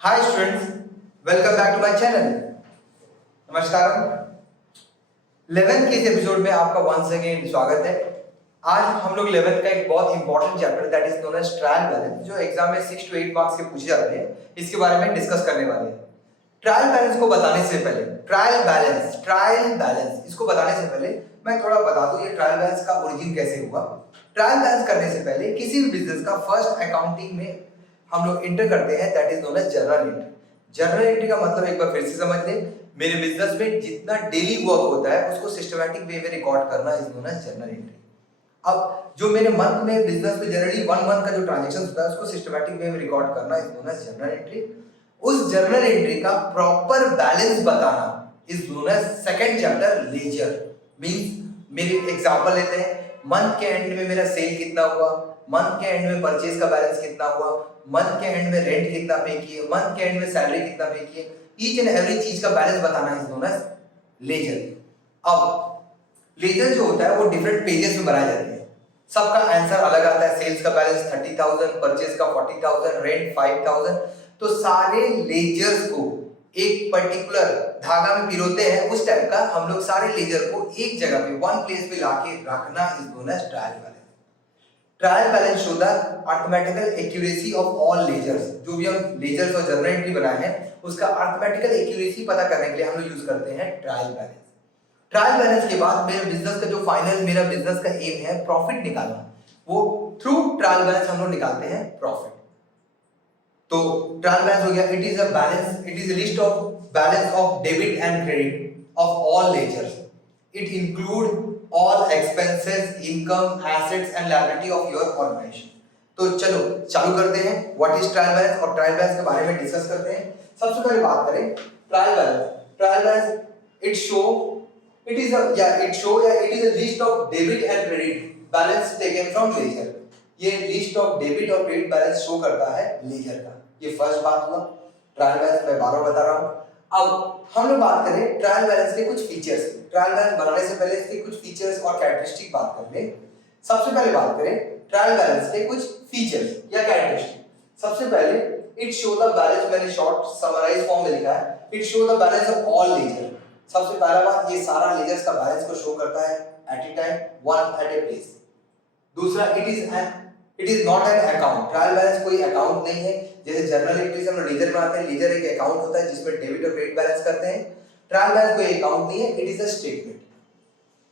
Hi students, welcome back to my channel. नमस्कार। 11th के इस एपिसोड में आपका वंस अगेन स्वागत है। आज हम लोग 11th का एक बहुत important chapter that is known as trial balance, जो एग्जाम में 6 to 8 मार्क्स के पूछे जाते हैं, इसके बारे में डिस्कस करने वाले हैं। ट्रायल बैलेंस को बताने से पहले ट्रायल बैलेंस इसको बताने से पहले मैं थोड़ा बता दूं ये ट्रायल बैलेंस का ओरिजिन कैसे हुआ। ट्रायल बैलेंस करने से पहले किसी भी बिजनेस का फर्स्ट अकाउंटिंग में हम लोग इंटर करते हैं, that is known as journal entry. Journal entry का मतलब एक बार फिर से समझ ले, मेरे बिजनेस में जितना डेली वर्क होता है उसको सिस्टमैटिक वे में रिकॉर्ड करना is known as journal entry. अब जो मेरे मंथ में बिजनेस में जनरली 1 मंथ का जो ट्रांजैक्शन होता है उसको सिस्टमैटिक वे में रिकॉर्ड करना is known as journal entry. उस जर्नल एंट्री का प्रॉपर बैलेंस बताना is known as second chapter ledger. Means मेरे एग्जांपल लेते हैं, मंथ के एंड में मेरा सेल कितना हुआ, मंथ के एंड में परचेज का बैलेंस कितना हुआ, मंथ के एंड में रेंट कितना पे किए, मंथ के एंड में सैलरी कितना पे किए, ईच एंड एवरी चीज का बैलेंस बताना इज नोन एज लेजर। अब लेजर जो होता है वो डिफरेंट पेजेस में बनाए जाते हैं, सबका आंसर अलग आता है। सेल्स का बैलेंस 30,000, परचेज का 40,000, रेंट 5,000। तो सारे लेजर्स को एक पर्टिकुलर धागा में पिरोते हैं, उस टाइप का हम लोग सारे लेजर को एक जगह पे वन प्लेस पे लाके रखना is known as trial balance. Trial balance show the arithmetical accuracy of all ledgers. जो भी हम लेजर्स और जर्नल एंट्री बनाए हैं उसका अर्थमेटिकल एक्यूरेसी पता करने के लिए हम लोग यूज करते हैं ट्रायल बैलेंस। ट्रायल बैलेंस के बाद मेरे बिजनेस का जो फाइनल मेरा बिजनेस का एम है प्रॉफिट निकालना, वो थ्रू ट्रायल बैलेंस हम लोग निकालते हैं प्रॉफिट। तो ट्रायल बैलेंस हो गया, it is a balance, it is a list of balance of debit and credit of all ledgers. It include all expenses, income, assets and liability of your organisation. तो चलो चालू करते हैं, what is trial balance और trial balance के बारे में discuss करते हैं। सबसे पहले बात करें trial balance. Trial balance it is a list of debit and credit balance taken from ledger। ये लिस्ट ऑफ डेबिट और क्रेडिट बैलेंस शो करता है लेजर का। ये फर्स्ट बात हुआ। ट्रायल बैलेंस मैं बार-बार बता रहा हूं। अब हम लोग बात करें ट्रायल बैलेंस के कुछ फीचर्स। ट्रायल बैलेंस बनाने से पहले इसके कुछ फीचर्स और कैरेक्टरिस्टिक बात कर ले। सबसे पहले बात करें ट्रायल बैलेंस के कुछ फीचर्स या कैरेक्टरिस्टिक। सबसे पहले इट शो द बैलेंस, मैंने शॉर्ट समराइज फॉर्म में लिखा है, it show the balance of all ledger. सबसे पहला बात, ये सारा लेजर्स का बैलेंस को शो करता है at a time, one at a place. दूसरा, it is not an account. Trial balance कोई अकाउंट नहीं है। जैसे जर्नल एंट्री से हम लेजर बनाते हैं, लेजर एक अकाउंट होता है जिसमें डेबिट और क्रेडिट बैलेंस करते हैं। ट्रायल बैलेंस कोई अकाउंट नहीं है, it is a statement.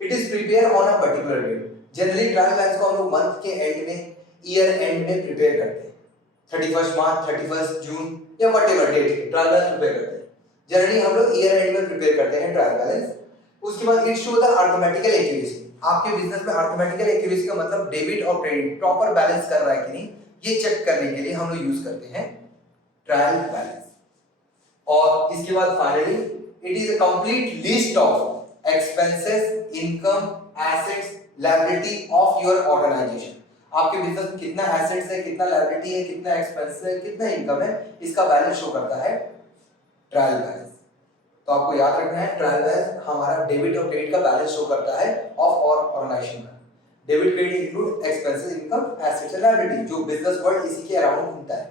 It is prepare on a particular date. Generally trial balance को हम लोग मंथ के एंड में, ईयर एंड में प्रिपेयर करते हैं, 31 मार्च, 31 जून या whatever date trial balance prepare करते हैं। जनरली हम लोग ईयर एंड में प्रिपेयर करते हैं ट्रायल बैलेंस। उसके बाद it show the arithmetical accuracy. आपके बिजनेस में अर्थमेटिकल एक्यूरेसी का मतलब डेबिट और क्रेडिट प्रॉपर बैलेंस कर रहा है कि नहीं, ये चेक करने के लिए हम लोग यूज करते हैं ट्रायल बैलेंस। और इसके बाद finally it is a complete list of expenses, income, assets, liability of your organisation. आपके बिजनेस में कितना एसेट्स है, कितना लायबिलिटी है, कितना एक्सपेंस है, कितना इनकम है, इसका बैलेंस शो करता है ट्रायल बैलेंस। तो आपको याद रखना है ट्रायल बैलेंस हमारा डेबिट और क्रेडिट का बैलेंस शो करता है ऑफ और ऑर्गेनाइजेशन का। Debit credit include expenses, income, assets and liability, जो बिजनेस वर्ल्ड इसी के अराउंड घूमता है।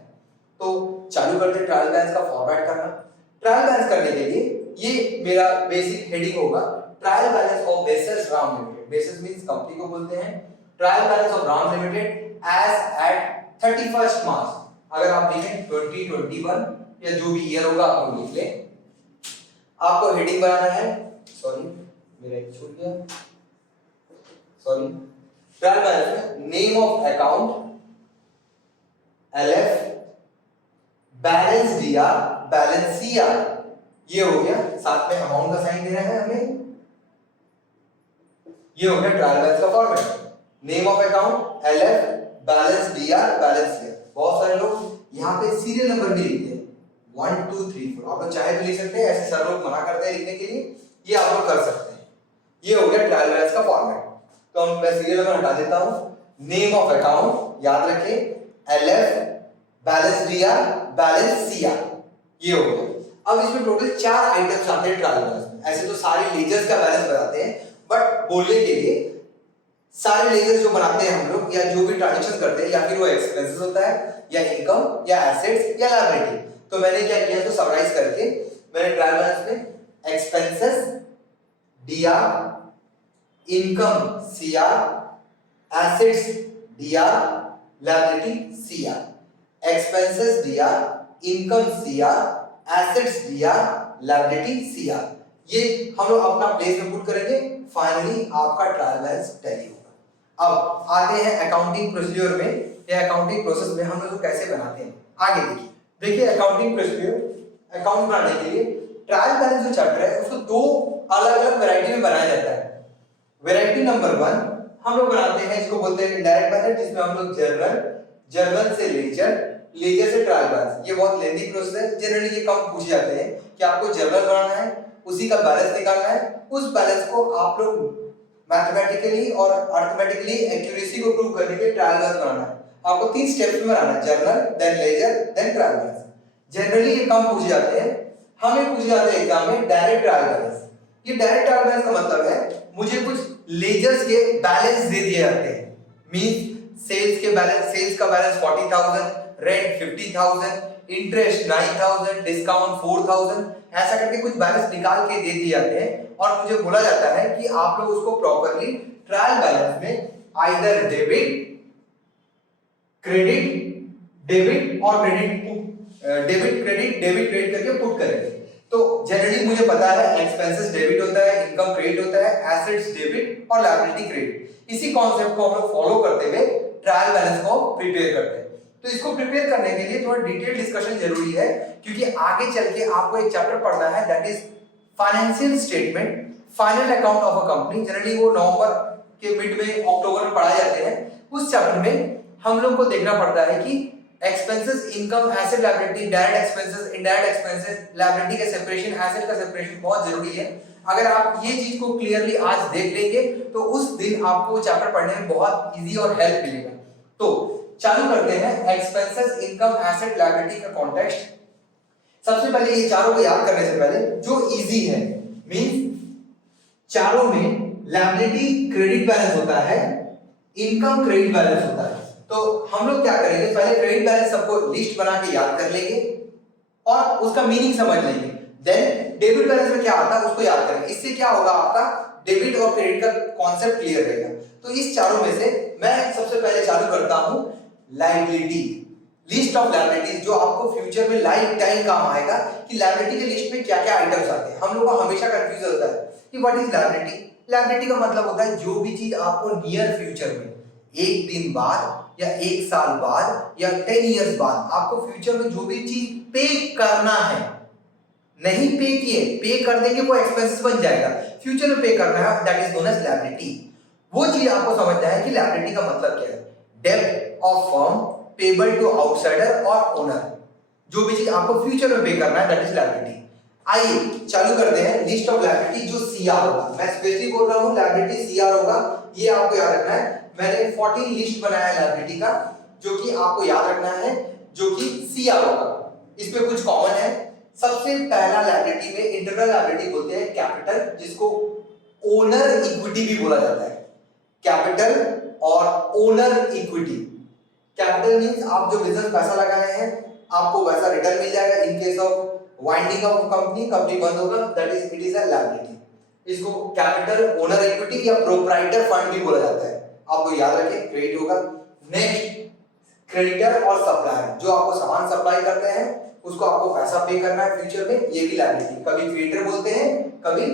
तो चालू करते हैं ट्रायल बैलेंस का फॉर्मेट करना। ट्रायल बैलेंस करने के लिए ये मेरा बेसिक हेडिंग होगा, trial balance of basis Ram limited. Basis means company को बोलते हैं। Trial balance of Ram limited as eight 31 मार्च। अगर आप लिखें 2021 या जो भी ईयर होगा आप लिख लें। आपको हेडिंग बनाना है, सॉरी मेरा एक छूट गया, सॉरी। ट्रायल बैलेंस में name of account LF, balance दिया, बैलेंस CR, ये हो गया। साथ में अमाउंट का साइन देना है हमें। ये हो गया ट्रायल बैलेंस का format. Name of account LF, balance DR, balance CR। बहुत सारे लोग यहाँ पे सीरियल नंबर भी लिखते हैं 1 2 3 4। आप लोग चाहे तो लिख सकते हैं, ऐसे सर लोग मना करते हैं लिखने के लिए, ये आप लोग कर सकते हैं। ये हो गया ट्रायल बैलेंस का फॉर्मेट। तो मैं सीरियल नंबर हटा देता हूं। नेम ऑफ अकाउंट याद रखें, LF, balance DR, balance CR, ये हो गया। अब इसमें टोटल 4 आइटम्स आते हैं ट्रायल बैलेंस में। ऐसे तो सारे लेजर्स का बैलेंस बताते हैं, बट बोलने के लिए सारे लेजर्स जो बनाते हैं हम लोग या जो भी ट्रांजैक्शन करते हैं, या फिर वो एक्सपेंसेस होता है या इनकम या एसेट्स या लायबिलिटी, तो मैंने क्या किया, तो समराइज करके मैंने ट्रायल बैलेंस में expenses DR, income CR, assets DR, liability CR, expenses DR, income CR, assets DR, liability CR, ये हम लोग अपना प्लेस में पुट करेंगे। फाइनली आपका ट्रायल बैलेंस टैली होगा। अब आते हैं अकाउंटिंग प्रोसीजर में, या अकाउंटिंग प्रोसेस में हम लोग कैसे बनाते हैं। आगे देखिए अकाउंटिंग प्रोसीजर, अकाउंट बनाने के लिए ट्रायल बैलेंस जो चैप्टर है उसको दो अलग अलग वैरायटी में बनाया जाता है। वैरायटी नंबर 1 हम लोग बनाते हैं, इसको बोलते हैं डायरेक्ट मेथड, जिसमें हम लोग जर्नल से लेजर से ट्रायल बैलेंस, ये बहुत लेंथी प्रोसेस है। जनरली ये कम पूछे जाते हैं कि आपको जर्नल बनाना है, उसी का बैलेंस निकालना है, उस बैलेंस को आप लोग मैथमेटिकली और अर्थमेटिकली एक्यूरेसी को प्रूव करने के लिए ट्रायल बैलेंस बनाना है। आपको 3 स्टेप्स में बनाना है, journal, then ledger, then trial balance. Generally ये कम पूछे जाते हैं, हमें पूछे जाते हैं एग्जाम में डायरेक्ट ट्रायल बैलेंस। ये डायरेक्ट ट्रायल बैलेंस का मतलब है मुझे कुछ लेजर्स के बैलेंस दे दिए जाते हैं, मींस सेल्स का बैलेंस 40,000, रेंट 50,000, इंटरेस्ट 9,000, डिस्काउंट 4,000, ऐसा करके कुछ बैलेंस निकाल के दे दिए जाते हैं और मुझे बोला जाता है कि आप लोग उसको प्रॉपर्ली ट्रायल बैलेंस में आइदर डेबिट क्रेडिट और डेबिट क्रेडिट करके पुट करेंगे। तो जनरली मुझे पता है एक्सपेंसेस डेबिट होता है, इनकम क्रेडिट होता है, एसेट्स डेबिट और लायबिलिटी क्रेडिट। इसी कॉन्सेप्ट को हम लोग फॉलो करते हुए ट्रायल बैलेंस को प्रिपेयर करते हैं। तो इसको प्रिपेयर करने के लिए थोड़ा डिटेल डिस्कशन जरूरी है, क्योंकि आगे चल के आपको एक चैप्टर पढ़ना है, that is financial statement, final account of a company. Generally वो नवंबर के मिड में, अक्टूबर में पढ़ाए जाते हैं। उस चैप्टर में हम लोग को देखना पड़ता है कि expenses, income, asset, liability, direct expenses, indirect expenses, liability का सेपरेशन, एसेट का सेपरेशन बहुत जरूरी है। अगर आप ये चीज को क्लियरली आज देख लेंगे तो उस दिन आपको चैप्टर पढ़ने में बहुत इजी और हेल्प मिलेगा। तो चालू करते हैं एक्सपेंसेस, इनकम, एसेट, लायबिलिटी का कॉन्टेक्स्ट। सबसे पहले ये चारों को याद करने से पहले जो इजी है, मींस चारों में लायबिलिटी क्रेडिट बैलेंस होता है, इनकम क्रेडिट बैलेंस होता है। तो हम लोग क्या करेंगे, पहले क्रेडिट बैलेंस सबको लिस्ट बना के याद कर लेंगे और उसका मीनिंग समझ लेंगे। देन डेबिट बैलेंस में क्या आता है उसको याद करेंगे। इससे क्या होगा, आपका डेबिट और क्रेडिट का कॉन्सेप्ट क्लियर रहेगा। तो इस चारों में से मैं सबसे पहले चालू करता हूं लायबिलिटी, लिस्ट ऑफ लायबिलिटीज, जो आपको फ्यूचर में लाइफ टाइम काम आएगा कि लायबिलिटी के लिस्ट में क्या क्या आइटम्स आते हैं। हम लोग को हमेशा कंफ्यूज होता है कि व्हाट इज लायबिलिटी। लायबिलिटी का मतलब होता है जो भी चीज आपको नियर फ्यूचर में, एक दिन बाद या एक साल बाद या 10 इयर्स बाद आपको फ्यूचर में जो भी चीज पे करना है, नहीं पे किए, पे कर देंगे वो एक्सपेंसेस बन जाएगा, फ्यूचर में पे करना है, that is known as liability. वो चीज आपको समझना है कि लायबिलिटी का मतलब क्या है। डेब्ट of firm payable to outsider और ओनर, जो भी चीज आपको फ्यूचर में पे करना है, दैट इज लायबिलिटी। आइए चालू करते हैं लिस्ट ऑफ लायबिलिटी जो सीआर होगा। मैं स्पेशली बोल रहा हूं लायबिलिटी सीआर होगा, ये आपको याद रखना है। मैंने 14 लिस्ट बनाया है लायबिलिटी का, जो कि आपको याद रखना है, जो कि सीआर होगा। इसमें कुछ कॉमन है। सबसे पहला लायबिलिटी में इंटरनल लायबिलिटी बोलते हैं कैपिटल, जिसको ओनर इक्विटी भी बोला जाता है। कैपिटल और ओनर इक्विटी। कैपिटल मींस आप जो बिजनेस पैसा लगाए हैं आपको वैसा रिटर्न मिल जाएगा। In case of winding of company बंद होगा, that is it is a liability. इसको कैपिटल, ओनर इक्विटी या प्रोप्राइटर फंड भी बोला जाता है, आपको याद रखें, क्रेडिट होगा। नेक्स्ट क्रेडिटर और सप्लायर, जो आपको सामान सप्लाई करते हैं उसको आपको पैसा पे करना है फ्यूचर में, ये भी लायबिलिटी। कभी क्रेडिटर बोलते हैं, कभी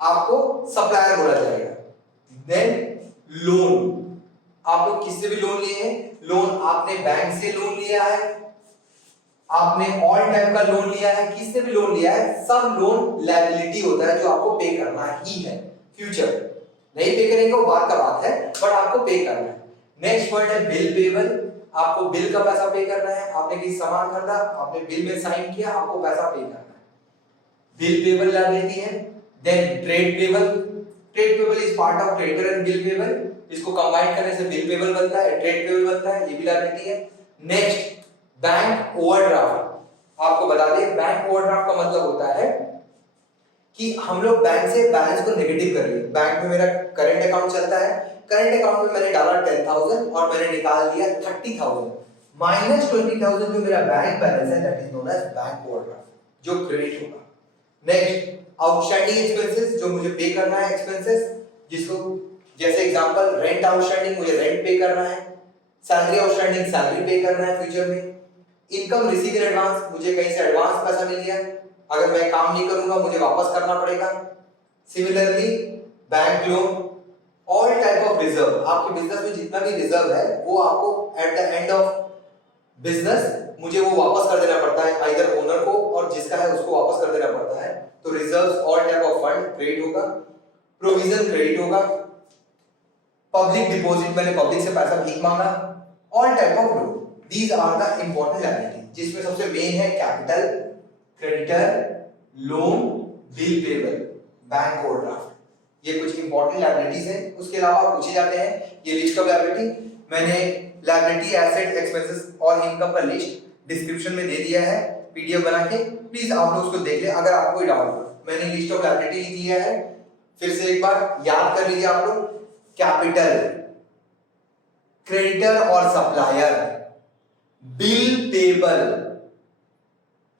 आपको सप्लायर बोला जाएगा। देन लोन, आप लोग किससे भी लोन लिए हैं, लोन आपने बैंक से लोन लिया है, आपने ऑल टाइम का लोन लिया है, किससे भी लोन लिया है, सब लोन लायबिलिटी होता है जो आपको पे करना ही है। फ्यूचर नहीं पे करेंगे वो बात का बात है, बट आपको पे करना है। नेक्स्ट पॉइंट है बिल पेबल, आपको बिल का पैसा पे करना है। आपने किसी सामान खरीदा, आपने बिल में साइन किया, आपको पैसा पे करना है, बिल पेबल लायबिलिटी है। Then trade payable, trade payable is part of creditor and bill payable, इसको कंबाइन करने से बिल पेबल बनता है, ट्रेड पेबल बनता है, ये भी लायबिलिटी है। नेक्स्ट बैंक ओवरड्राफ्ट, आपको बता दें बैंक ओवरड्राफ्ट का मतलब होता है कि हम लोग बैंक से बैलेंस को नेगेटिव कर लिए। बैंक में मेरा करंट अकाउंट चलता है, करंट अकाउंट में मैंने डाला 10,000 और मैंने निकाल दिया 30,000, -20,000 जो मेरा बैंक बैलेंस है that is known as bank overdraft जो क्रेडिट होगा। नेक्स्ट आउटस्टैंडिंग एक्सपेंसेस जो मुझे पे करना है एक्सपेंसेस, जिसको जैसे एग्जांपल रेंट आउटस्टैंडिंग मुझे रेंट पे करना है, सैलरी आउटस्टैंडिंग सैलरी पे करना है फ्यूचर में, इनकम रिसीव इन एडवांस मुझे कहीं से एडवांस पैसा मिल गया, अगर मैं काम नहीं करूंगा मुझे वापस करना पड़ेगा। Similarly bank loan, all type of reserve, आपके बिजनेस में जितना भी रिजर्व है वो आपको at the end of business मुझे वो वापस कर देना पड़ता है, आइदर ओनर को और जिसका है उसको वापस कर देना पड़ता है। तो reserves all type of fund credit होगा, प्रोविजन क्रेडिट होगा, पब्लिक डिपॉजिट मैंने पब्लिक से पैसा भीख मांगा, all type of loan, these are the important liability, जिसमें सबसे मेन है capital, creditor, loan, bill payable, bank overdraft, ये कुछ इंपॉर्टेंट लायबिलिटीज हैं। उसके अलावा पूछे जाते हैं ये लिस्ट ऑफ लायबिलिटी, मैंने लायबिलिटी एसेट एक्सपेंसेस और इनकम का लिस्ट डिस्क्रिप्शन में दे दिया है पीडीएफ बना के, प्लीज आप लोग उसको देख ले अगर आपको कोई डाउट हो। मैंने लिस्ट ऑफ लायबिलिटी लिख दिया है, फिर से एक बार याद कर लीजिए आप लोग, कैपिटल, क्रेडिटर और supplier, bill payable,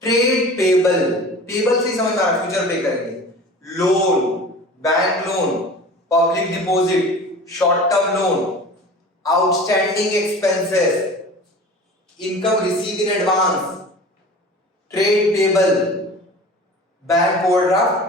trade payable, payable से समझ में आ रहा फ्यूचर पे करेंगे, loan, bank loan, public deposit, short term loan, outstanding expenses, income receive in advance, trade payable, bank overdraft,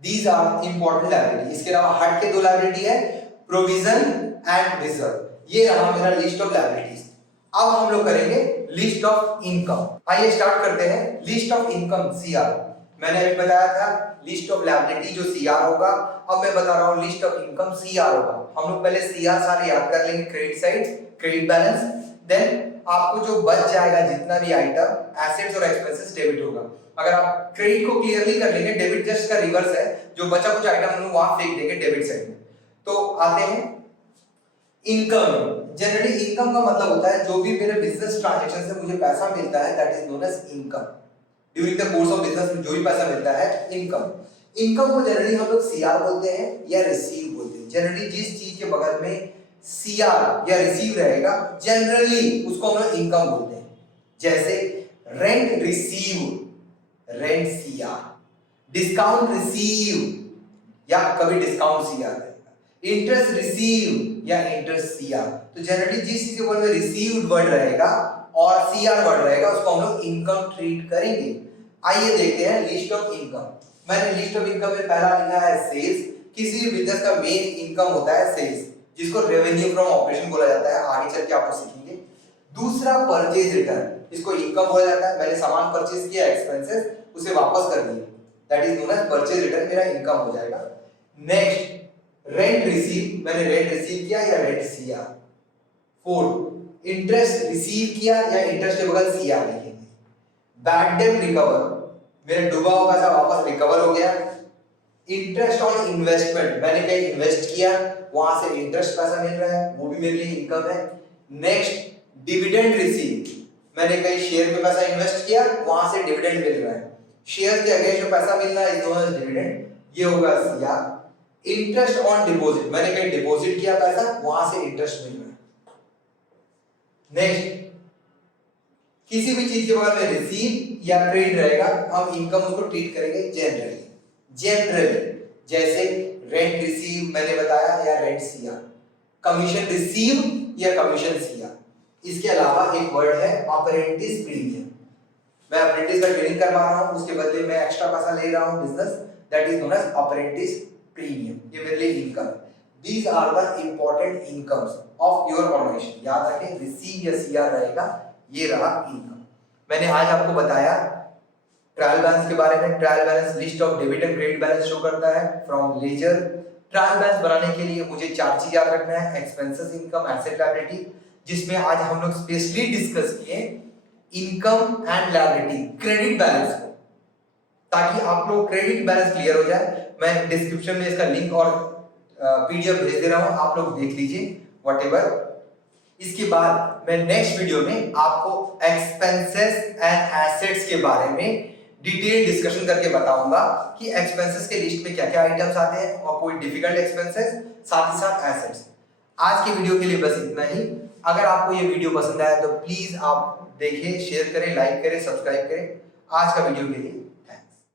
these are important liability. इसके अलावा हट के दो लायबिलिटी है, प्रोविजन एंड रिजर्व, ये रहा मेरा लिस्ट ऑफ लायबिलिटीज। अब हम लोग करेंगे लिस्ट ऑफ इनकम। आइए स्टार्ट करते हैं लिस्ट ऑफ इनकम सीआर। मैंने अभी बताया था लिस्ट ऑफ लायबिलिटी जो सीआर होगा, अब मैं बता रहा हूं लिस्ट ऑफ इनकम सीआर होगा। हम लोग पहले सीआर सारे याद कर लेंगे, credit side, credit balance, then आपको जो बच जाएगा जितना भी आइटम एसेट्स और एक्सपेंसेस डेबिट होगा। अगर आप क्रेडिट को क्लियरली कर लेंगे, डेबिट जस्ट का रिवर्स है, जो बचा कुछ आइटम हम लोग वहां फेंक देंगे डेबिट साइड में। तो आते हैं इनकम। जनरली इनकम का मतलब होता है जो भी मेरे बिजनेस ट्रांजैक्शन से मुझे पैसा मिलता है that is known as income. During the course of business में जो भी पैसा मिलता है इनकम। इनकम को जनरली हम लोग सीआर बोलते हैं या रिसीव बोलते हैं। जनरली जिस चीज के बगल में सीआर या रिसीव रहेगा जनरली उसको हम लोग इनकम बोलते हैं। जैसे rent receive, rent CR, discount receive या कभी डिस्काउंट सीआर रहेगा, इंटरेस्ट रिसीव या इंटरेस्ट सीआर। तो जनरली जिस चीज के ऊपर में रिसीव्ड वर्ड रहेगा और सीआर वर्ड रहेगा उसको हम लोग इनकम ट्रीट करेंगे। आइए देखते हैं लिस्ट ऑफ इनकम। मैंने लिस्ट ऑफ इनकम में पहला लिखा है सेल्स। किसी भी बिजनेस का मेन इनकम होता है सेल्स, जिसको रेवेन्यू फ्रॉम ऑपरेशन बोला जाता है, आगे चल के आप सीखेंगे। दूसरा परचेज रिटर्न, इसको इनकम बोला जाता है। मैंने सामान परचेज किया, एक्सपेंसेस उसे वापस कर दिया, that is known as purchase return, मेरा इनकम हो जाएगा। नेक्स्ट रेंट रिसीव, मैंने रेंट रिसीव किया या rent CR. Fourth interest receive किया या इंटरेस्ट के बगल सीआर लिखेंगे। बैड डेट रिकवर, मेरे डूबा हुआ पैसा वापस रिकवर हो गया। इंटरेस्ट ऑन इन्वेस्टमेंट, मैंने कहीं इन्वेस्ट किया वहां से इंटरेस्ट पैसा मिल रहा है, वो भी मेरे लिए इनकम है। नेक्स्ट डिविडेंड रिसीव, मैंने कहीं शेयर में पैसा इन्वेस्ट किया वहां से डिविडेंड मिल रहा है, शेयर के अगेंस्ट जो पैसा मिल रहा है इज नोन एज डिविडेंड, ये होगा सीआर। इंटरेस्ट ऑन डिपॉजिट, मैंने कहीं डिपॉजिट किया पैसा वहां से इंटरेस्ट मिल रहा है। नेक्स्ट किसी भी चीज के बारे में रिसीव या क्रेडिट रहेगा हम इनकम उसको ट्रीट करेंगे जनरली। जनरली जैसे रेंट रिसीव मैंने बताया या रेंट सीआर, कमीशन रिसीव या कमीशन सीआर। इसके अलावा एक वर्ड है अप्रेंटिस प्रीमियम, मैं अप्रेंटिस का ट्रेनिंग करवा रहा हूं उसके बदले में एक्स्ट्रा पैसा ले रहा हूं business, that is known as apprentice premium, ये मेरे लिए income. These are the important incomes of your organisation. याद रखें रिसीव या सीआर रहेगा, ये रहा इनकम। मैंने आज आपको बताया ट्रायल बैलेंस के बारे में। Trial balance list of debit and credit balance show करता है फ्रॉम लेजर। ट्रायल बैलेंस बनाने के लिए मुझे 4 चीज याद रखना है, एक्सपेंसेस, इनकम, एसेट, लायबिलिटी, जिसमें आज हम लोग स्पेशली डिस्कस किए income and liability, credit balance को, ताकि आप लोग क्रेडिट बैलेंस क्लियर हो जाए। मैं डिस्क्रिप्शन में इसका लिंक और पीडीएफ भेज दे रहा हूं, आप लोग देख लीजिए व्हाटएवर। इसके बाद मैं नेक्स्ट वीडियो में आपको एक्सपेंसेस एंड एसेट्स के बारे में डिटेल डिस्कशन करके बताऊंगा कि एक्सपेंसेस के लिस्ट में क्या क्या आइटम्स आते हैं और कोई डिफिकल्ट एक्सपेंसेस, साथ ही साथ एसेट्स। आज की वीडियो के लिए बस इतना ही। अगर आपको ये वीडियो पसंद आया तो प्लीज आप देखिए, शेयर करें, लाइक करें, सब्सक्राइब करें। आज का वीडियो के लिए